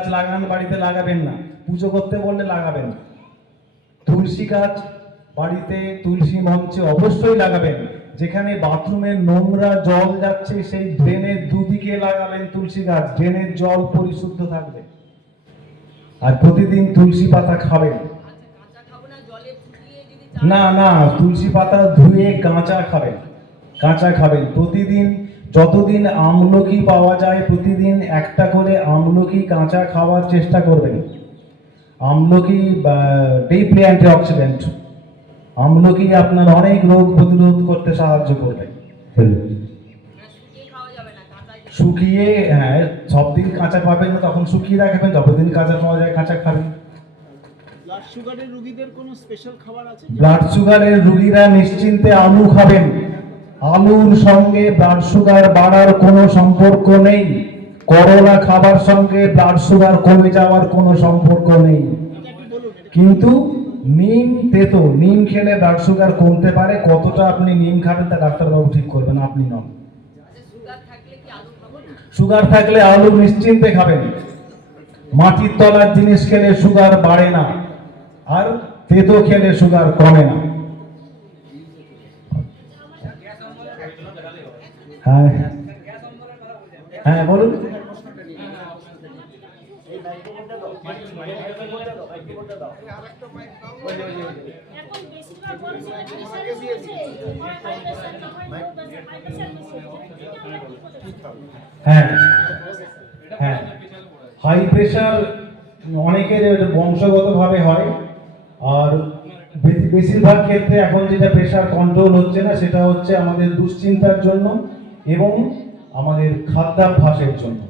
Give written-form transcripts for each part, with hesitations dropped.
লাগান, বাড়িতে লাগাবেন না, পুজো করতে বললে লাগাবেন। তুলসী গাছ বাড়িতে তুলসী মঞ্চে অবশ্যই লাগাবেন। যেখানে বাথরুমের নোংরা জল যাচ্ছে সেই ড্রেনের দুদিকে লাগাবেন তুলসী গাছ, ড্রেনের জল পরিশুদ্ধ থাকবে। আর প্রতিদিন তুলসী পাতা খাবেন। না না, তুলসী পাতা ধুয়ে কাঁচা খাবেন, কাঁচা খাবেন প্রতিদিন। যতদিন আমলকি পাওয়া যায় প্রতিদিন একটা করে আমলকি কাঁচা খাওয়ার চেষ্টা করবেন। আমলকি ডিপলি অ্যান্টিঅক্সিডেন্ট। আমলকি আপনার অনেক রোগ প্রতিরোধ করতে সাহায্য করবে। শুকিয়ে, হ্যাঁ, সব দিন কাঁচা পাবেন না, তখন শুকিয়ে রাখবেন, যতদিন কাঁচা পাওয়া যায় কাঁচা খাবেন। ব্লাড সুগারের রোগীদের কোনো স্পেশাল খাবার আছে? ব্লাড সুগারের রোগীরা নিশ্চিন্তে আলু খাবেন। আলুর সঙ্গে ব্লাড সুগার বাড়ার কোনো সম্পর্ক নেই। করলা খাবার সঙ্গে ব্লাড সুগার কমে যাওয়ার কোনো সম্পর্ক নেই। কিন্তু নিম তেতো, নিম খেলে ব্লাড সুগার কমতে পারে। কতটা আপনি নিম খাবেন তা ডাক্তারবাবু ঠিক করবেন, আপনি নন। সুগার থাকলে আলু নিশ্চিন্তে খাবেন। মাটির তলার জিনিস খেলে সুগার বাড়ে না, আর তেতো খেলে সুগার কমে না। হ্যাঁ হ্যাঁ, বলুন। হ্যাঁ হ্যাঁ, হাই প্রেশার অনেকের বংশগতভাবে হয়, আর বেশিরভাগ ক্ষেত্রে এখন যেটা প্রেশার কন্ট্রোল হচ্ছে না সেটা হচ্ছে আমাদের দুশ্চিন্তার জন্য এবং আমাদের খাদ্যাভ্যাসের জন্য।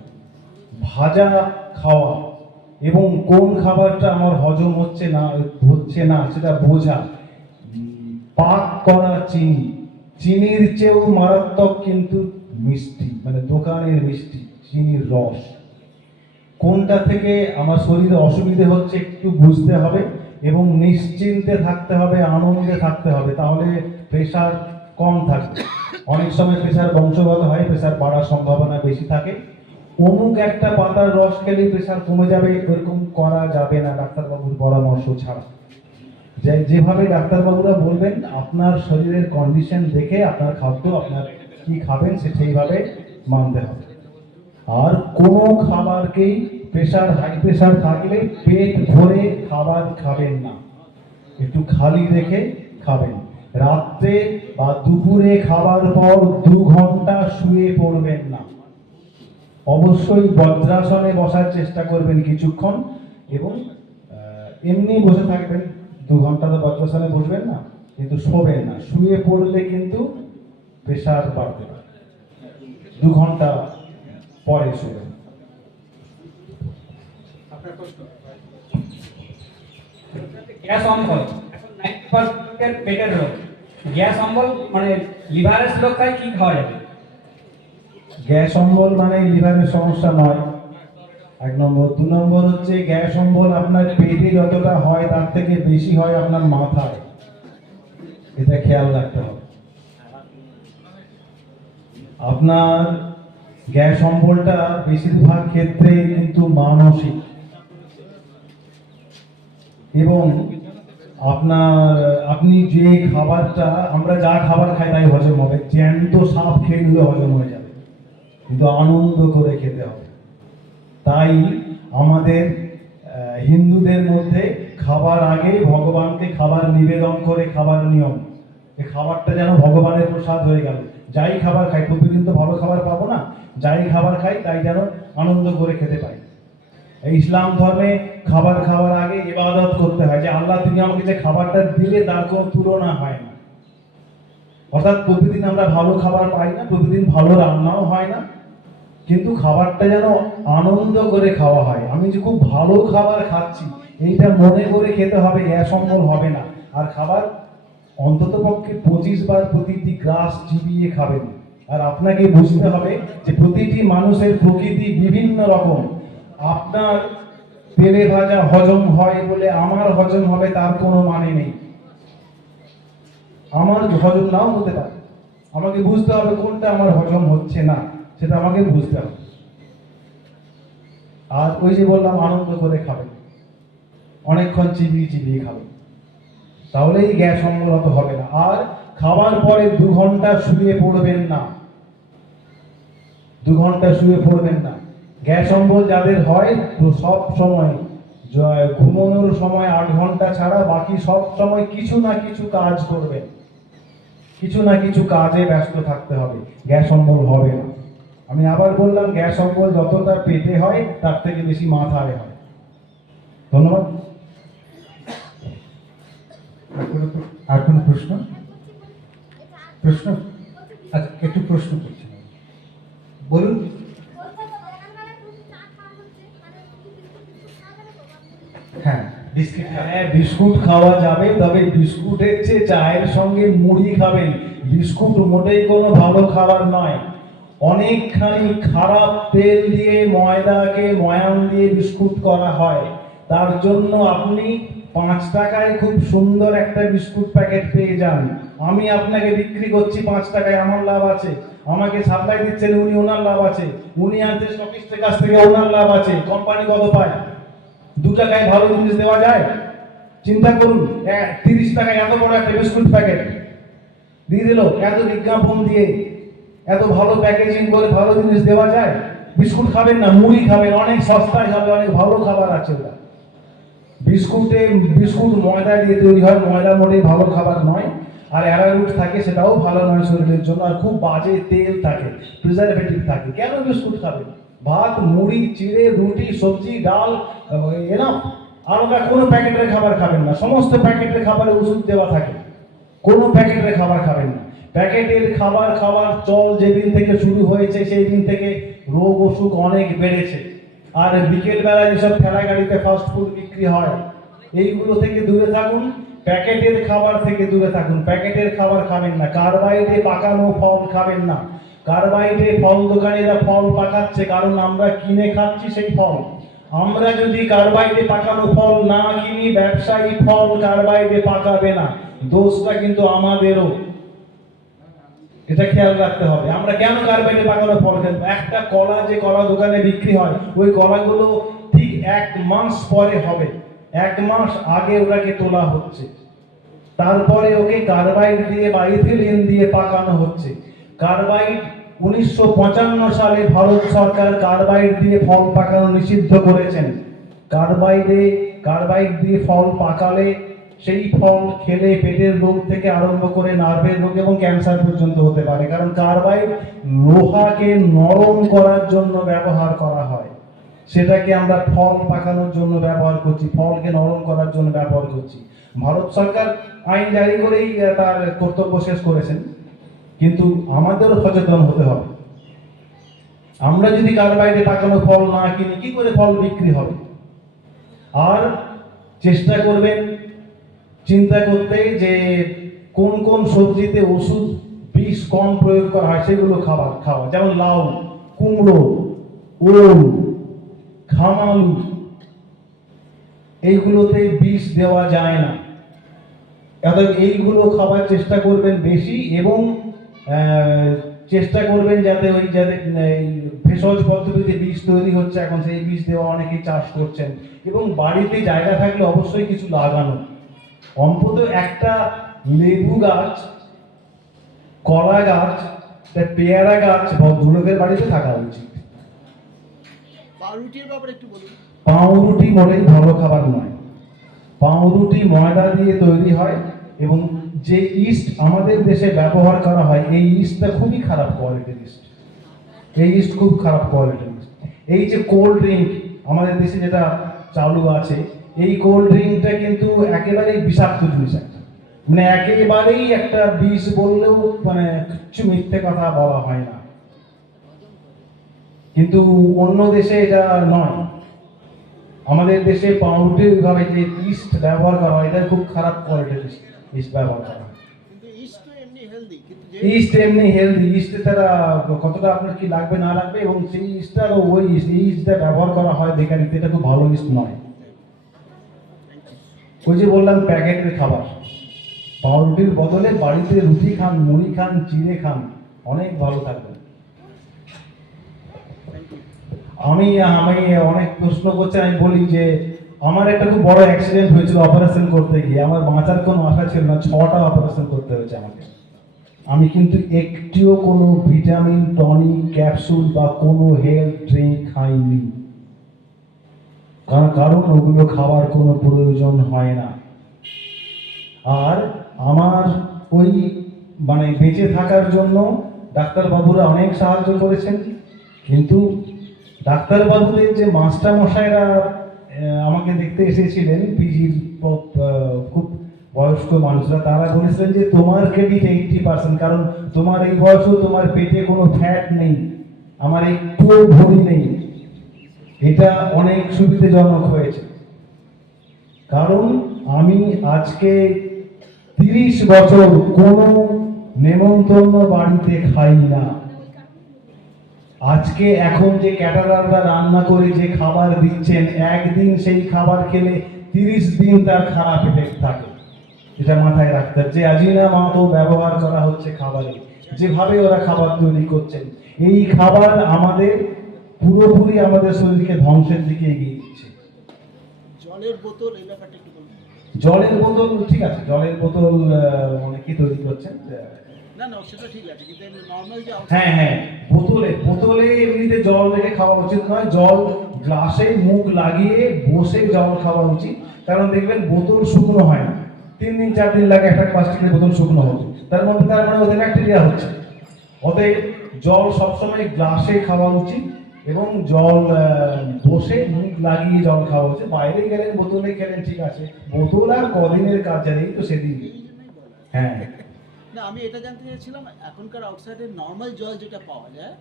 ভাজা খাওয়া এবং কোন খাবারটা আমার হজম হচ্ছে না সেটা বোঝা। পাক করা চিনি, চিনির চেয়েও মারাত্মক কিন্তু মিষ্টি, মানে দোকানের মিষ্টি, চিনির রস। কোনটা থেকে আমার শরীরে অসুবিধে হচ্ছে একটু বুঝতে হবে এবং নিশ্চিন্তে থাকতে হবে, আনন্দে থাকতে হবে, তাহলে প্রেশার কম থাকবে। অনেক সময় প্রেশার বংশগত হয়, প্রেশার বাড়ার সম্ভাবনা বেশি থাকে। অমুক একটা পাতার রস খেলে প্রেশার কমে যাবে এরকম করা যাবে না ডাক্তারবাবুর পরামর্শ ছাড়া। যেভাবে ডাক্তারবাবুরা বলবেন আপনার শরীরের কন্ডিশন দেখে আপনার খাদ্য, আপনার কি খাবেন সেইভাবে মানতে হবে। আর কোনো খাবারকেই প্রেশার, হাই প্রেশার থাকলে পেট ভরে খাবার খাবেন না, একটু খালি রেখে খাবেন। রাত্রে বা দুপুরে খাবার পর 2 ঘন্টা শুয়ে পড়বেন না। অবশ্যই বজ্রাসনে বসার চেষ্টা করবেন কিছুক্ষণ, এবং এমনি বসে থাকবেন। 2 ঘন্টা তো বজ্রাসনে বসবেন না, কিন্তু শোবেন না। শুয়ে পড়লে কিন্তু প্রেশার বাড়তে পারে। 2 ঘন্টা পরে শোবেন। গ্যাস অম্বল এখন 90% পেটের রোগ। গ্যাস অম্বল মানে লিভারের সুরক্ষায় কি খাওয়া যাবে? গ্যাস অম্বল মানে লিভারের সমস্যা নয়, 1 নম্বর। 2 নম্বর হচ্ছে গ্যাস অম্বল আপনার পেটে যতটা হয় তার থেকে বেশি হয় আপনার মাথায়, এটা খেয়াল রাখতে হবে। আপনার গ্যাস অম্বলটা বেশিরভাগ ক্ষেত্রে কিন্তু মানসিক, এবং আপনি যে খাবারটা, আমরা যা খাবার খাই তাই হজম হবে। জ্যান্ত সাপ খেয়ে নিলে হজম হয়ে যাবে, কিন্তু আনন্দ করে খেতে হবে। তাই আমাদের হিন্দুদের মধ্যে খাবার আগে ভগবানকে খাবার নিবেদন করে খাবার নিয়ম। এই খাবারটা যেন ভগবানের প্রসাদ হয়ে গেল। যাই খাবার খাই, প্রতিদিন তো ভালো খাবার পাবো না, যাই খাবার খাই তাই যেন আনন্দ করে খেতে পাই। এই ইসলাম ধর্মে খাবার খাওয়ার আগে ইবাদত করতে হয়, যে আল্লাহ তুমি আমাকে যে খাবারটা দিলে তার কোনো তুলনা হয় না। অর্থাৎ প্রতিদিন আমরা ভালো খাবার পাই না, প্রতিদিন ভালো রান্নাও হয় না, কিন্তু খাবারটা যেন আনন্দ করে খাওয়া হয়। আমি যে খুব ভালো খাবার খাচ্ছি এইটা মনে করে খেতে হবে, গ্যাস অম্বল হবে না। আর খাবার অন্তত পক্ষে 25 বার প্রতিটি গ্রাস চিবিয়ে খাবেন। আর আপনাকে বুঝতে হবে যে প্রতিটি মানুষের প্রকৃতি বিভিন্ন রকম। আপনার তেলে ভাজা হজম হয় বলে আমার হজম হবে তার কোনো মানে নেই। আমার হজম নাও হতে পারে, আমাকে বুঝতে হবে কোনটা আমার হজম হচ্ছে না, সেটা আমাকে বুঝতে হবে। আর ওই যে বললাম আনন্দ করে খাবেন, অনেকক্ষণ চিবিয়ে চিবিয়ে খাবেন, তাহলেই গ্যাস অম্বল অত হবে না। আর খাবার পরে 2 ঘন্টা শুয়ে পড়বেন না, 2 ঘন্টা শুয়ে পড়বেন না। গ্যাস অম্বল যাদের হয় তো সব সময় ঘুমানোর সময় 8 ঘন্টা ছাড়া বাকি সব সময় কিছু না কিছু কাজ করবেন, কিছু না কিছু কাজে ব্যস্ত থাকতে হবে, গ্যাস অম্বল হবে না। আমি আবার বললাম, গ্যাস অম্বল যতটা পেটে হয় তার থেকে বেশি মাথায় হয়। ধন্যবাদ। আর কোনো প্রশ্ন? প্রশ্ন? আচ্ছা, একটু প্রশ্ন করছি, বলুন। হ্যাঁ, বিস্কিট হ্যাঁ, বিস্কুট খাওয়া যাবে, তবে বিস্কুটের চেয়ে চায়ের সঙ্গে মুড়ি খাবেন। বিস্কুট মোটেই কোনো ভালো খাবার নয়। অনেকখানি খারাপ তেল দিয়ে, ময়দাকে ময়ান দিয়ে বিস্কুট করা হয়। তার জন্য আপনি 5 টাকায় খুব সুন্দর একটা বিস্কুট প্যাকেট পেয়ে যান। আমি আপনাকে বিক্রি করছি 5 টাকায়, আমার লাভ আছে। আমাকে সাপ্লাই দিচ্ছেন উনি, ওনার লাভ আছে। উনি আনতে স্টকিস্টের কাছ থেকে, ওনার লাভ আছে। কোম্পানি কত পায়? 2 টাকায় ভালো জিনিস দেওয়া যায়? চিন্তা করুন, 30 টাকায় এত বড় একটা বিস্কুট প্যাকেট দিয়ে দিল, এত বিজ্ঞাপন দিয়ে, এত ভালো প্যাকেজিং করে ভালো জিনিস দেওয়া যায়? বিস্কুট খাবেন না, মুড়ি খাবেন, অনেক সস্তায় খাবে, অনেক ভালো খাবার আছে ওটা। বিস্কুট ময়দা দিয়ে তৈরি হয়, ময়দা মোটেই ভালো খাবার নয়। আর অ্যারারুট থাকে, সেটাও ভালো নয় শরীরের জন্য। আর খুব বাজে তেল থাকে, প্রিজারভেটিভ থাকে। কেন বিস্কুট খাবেন? ভাত, মুড়ি, চিড়ে, রুটি, সবজি, ডাল এনাফ। আলাদা কোনো প্যাকেটের খাবার খাবেন না। সমস্ত প্যাকেটের খাবারে ওষুধ দেওয়া থাকে, কোনো প্যাকেটের খাবার খাবেন না। প্যাকেটের খাবার খাওয়ার চল যেদিন থেকে শুরু হয়েছে সেই দিন থেকে রোগ অসুখ অনেক বেড়েছে। আর বিকেল বেলা যেসব ঠেলা গাড়িতে ফাস্ট ফুড বিক্রি হয়, এইগুলো থেকে দূরে থাকুন। প্যাকেটের খাবার থেকে দূরে থাকুন। প্যাকেটের খাবার খাবেন না। কার্বাইডে পাকানো ফল খাবেন না। কার্বাইডে ফল দোকানিরা ফল পাকাচ্ছে, কারণ আমরা কিনে খাচ্ছি সেই ফল। আমরা যদি কার্বাইডে পাকানো ফল না কিনি, ব্যবসায়ী ফল কার্বাইডে পাকাবে না। দোষটা কিন্তু আমাদেরও, এটা খেয়াল রাখতে হবে। আমরা কেন কার্বাইডে পাকানো ফল খেলবো? একটা কলা যে কলা দোকানে বিক্রি হয়, ওই কলাগুলো ঠিক 1 মাস পরে হবে, 1 মাস আগে ওটাকে তোলা হচ্ছে, তারপরে ওকে কার্বাইড দিয়ে বা ইথিলিন দিয়ে পাকানো হচ্ছে। কার্বাইড 1955 সালে ভারত সরকার কার্বাইড দিয়ে ফল পাকানো নিষিদ্ধ করেছেন। কার্বাইড দিয়ে ফল পাকালে সেই ফল খেলে পেটের রোগ থেকে আরম্ভ করে নার্ভের রোগ এবং ক্যান্সার পর্যন্ত হতে পারে। কারণ কার্বাইড লোহাকে নরম করার জন্য ব্যবহার করা হয়, সেটাকে আমরা ফল পাকানোর জন্য ব্যবহার করছি, ফলকে নরম করার জন্য ব্যবহার করছি। ভারত সরকার আইন জারি করেই তার কর্তব্য শেষ করেছেন, কিন্তু আমাদেরও সচেতন হতে হবে। আমরা যদি কার্বাইডে পাকানো ফল না কিনি, কি করে ফল বিক্রি হবে? আর চেষ্টা করবেন চিন্তা করতে যে কোন কোন সবজিতে ওষুধ বিষ কম প্রয়োগ করা হয় সেগুলো খাওয়া। যেমন লাউ, কুমড়ো, ওল, খামালু, এইগুলোতে বিষ দেওয়া যায় না। অর্থাৎ এইগুলো খাবার চেষ্টা করবেন বেশি, এবং চেষ্টা করবেন যাতে ভেষজ পদ্ধতিতে বীজ তৈরি হচ্ছে এখন, সেই বীজ দেওয়া অনেকেই চাষ করছেন। এবং বাড়িতে জায়গা থাকলে অবশ্যই কিছু লাগানো, অন্তত একটা লেবু গাছ, কলা গাছ, পেয়ারা গাছ ভদ্রলোকের বাড়িতে থাকা উচিত। পাউরুটির ব্যাপারে একটু বলুন। পাউরুটি মোটেই ভালো খাবার নয়। পাউরুটি ময়দা দিয়ে তৈরি হয়, এবং যে ইস্ট আমাদের দেশে ব্যবহার করা হয়, এই ইস্টটা খুবই খারাপ কোয়ালিটির ইস্ট। এই ইস্ট খুব খারাপ কোয়ালিটির ইস্ট। এই যে কোল্ড ড্রিঙ্ক আমাদের দেশে যেটা চালু আছে, এই কোল্ড ড্রিঙ্কটা কিন্তু একেবারেই বিষাক্ত জিনিস একটা, মানে একেবারেই একটা বিষ বললেও মানে কিছু মিথ্যে কথা বলা হয় না। কিন্তু অন্য দেশে এটা নয়। আমাদের দেশে পাউরুটির ভাবে যে ইস্ট ব্যবহার করা হয়, এটা খুব খারাপ কোয়ালিটির ইস্ট ব্যবহার করা হয়। কিন্তু ইস্ট তো এমনি হেলদি, কিন্তু ইস্ট এমনি হেলদি, ইস্টে তারা কতটা আপনার কি লাগবে না লাগবে, এবং সেই ইস্টটা ওই ইস্টটা ব্যবহার করা হয় বেকারিতে, এটা খুব ভালো ইস্ট নয়। ওই যে বললাম প্যাকেটের খাবার, পাউরুটির বদলে বাড়িতে রুটি খান, মুড়ি খান, চিড়ে খান, অনেক ভালো থাকবেন। আমি আমি অনেক প্রশ্ন করছে, আমি বলি যে আমার একটা খুব বড় অ্যাক্সিডেন্ট হয়েছিল অপারেশন করতে গিয়ে, আমার বাঁচার কোনো আশা ছিল না, 6টা অপারেশন করতে হয়েছে আমাকে। আমি কিন্তু একটিও কোনো ভিটামিন টনিক ক্যাপসুল বা কোনো হেলথ ড্রিঙ্ক খাইনি, কারণ ওগুলো খাওয়ার কোনো প্রয়োজন হয় না। আর আমার ওই মানে বেঁচে থাকার জন্য ডাক্তারবাবুরা অনেক সাহায্য করেছেন, কিন্তু ডাক্তারবাবুদের যে মাস্টারমশাইরা আমাকে দেখতে এসেছিলেন, পিজির খুব বয়স্ক মানুষরা, তারা বলেছিলেন যে তোমার ক্রেডিট 80%, কারণ তোমার এই বয়সেও তোমার পেটে কোনো ফ্যাট নেই, আমার একটুও ভরি নেই। এটা অনেক সুবিধাজনক হয়েছে, কারণ আমি আজকে 30 বছর কোনো নেমন্তন্ন বাড়িতে খাই না। আজকে এখন যে ক্যাটারাররা রান্না করে যে খাবার দিচ্ছেন, একদিন সেই খাবার খেলে 30 দিন তার খারাপ এফেক্ট থাকে। এটা মাথায় রাখতে হবে যে আজিনামাটো ব্যবহার করা হচ্ছে খাবারে, যেভাবে ওরা খাবার তৈরি করছেন, এই খাবার আমাদের পুরোপুরি আমাদের শরীরকে ধ্বংসের দিকে এগিয়ে দিচ্ছে। জলের বোতল এই ব্যাপারটা একটু বলুন। জলের বোতল ঠিক আছে, জলের বোতল অনেকে তৈরি করছেন। না না, সেটা ঠিক আছে, কিন্তু নর্মাল যে হ্যাঁ হ্যাঁ, বোতলে এমনিতে জল রেখে খাওয়া উচিত নয়, জল গ্লাসে মুখ লাগিয়ে বসে জল খাওয়া উচিত। কারণ দেখবেন বোতল শুকনো হয় না, 3 দিন 4 দিন লাগে একটা প্লাস্টিকের বোতল শুকনো হতে, তার মানে ওদের ব্যাকটেরিয়া হচ্ছে। অতএব জল সবসময় গ্লাসে খাওয়া উচিত এবং জল বসে মুখ লাগিয়ে জল খাওয়া উচিত। বাইরে গেলেন বোতলে খেলেন ঠিক আছে, বোতল আর কদিনের কাজ জানি তো সেদিন। হ্যাঁ না, আমি এটা জানতে চাইছিলাম, এখনকার আউটসাইডের নর্মাল জল যেটা পাওয়া যায়,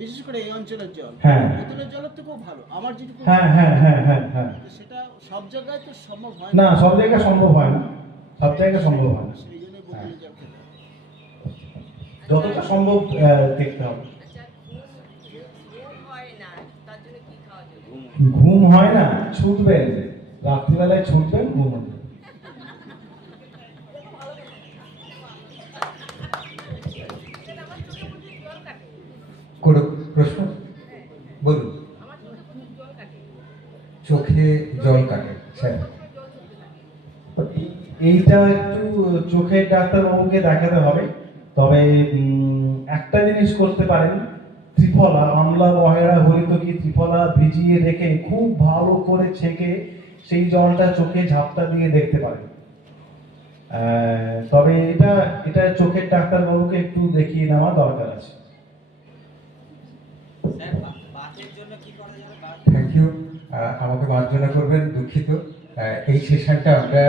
বিশেষ করে এই অঞ্চলের জল, হ্যাঁ। বোতলের জলের থেকেও ভালো আমার যেটুকু, হ্যাঁ হ্যাঁ হ্যাঁ হ্যাঁ হ্যাঁ, সেটা সব জায়গায় তো সম্ভব হয় না সব জায়গায় সম্ভব হয় না, সব জায়গায় সম্ভব হয় না, সেই জন্য বোতলের জল খেতে হয়। যতটা সম্ভব দেখতে হবে। আচ্ছা, ঘুম হয় না, তার জন্য কি খাওয়া যাবে? ঘুম হয় না, ছুটবেন, রাত্রিবেলায় ছুটবেন, ঘুম হবে। আমার চোখে প্রচুর জল কাটে, কোনো প্রশ্ন বলুন। আমার চোখে প্রচুর জল কাটে, চোখে জল কাটে, স্যার জল চলতে থাকে। এইটা একটু চোখের ডাক্তারবাবুকে দেখাতে হবে। তবে একটা জিনিস করতে পারেন, ত্রিফলা, আমলা, বহেড়া, হরিতকি, ত্রিফলা ভিজিয়ে রেখে খুব ভালো করে ছেঁকে সেই জলটা চোখে ঝাপটা দিয়ে দেখতে পারেন। তবে এটা চোখের ডাক্তারবাবুকে একটু দেখিয়ে নেওয়া দরকার আছে। Thank you. আমাকে মার্জনা করবেন, দুঃখিত। এই সেশনটা আমরা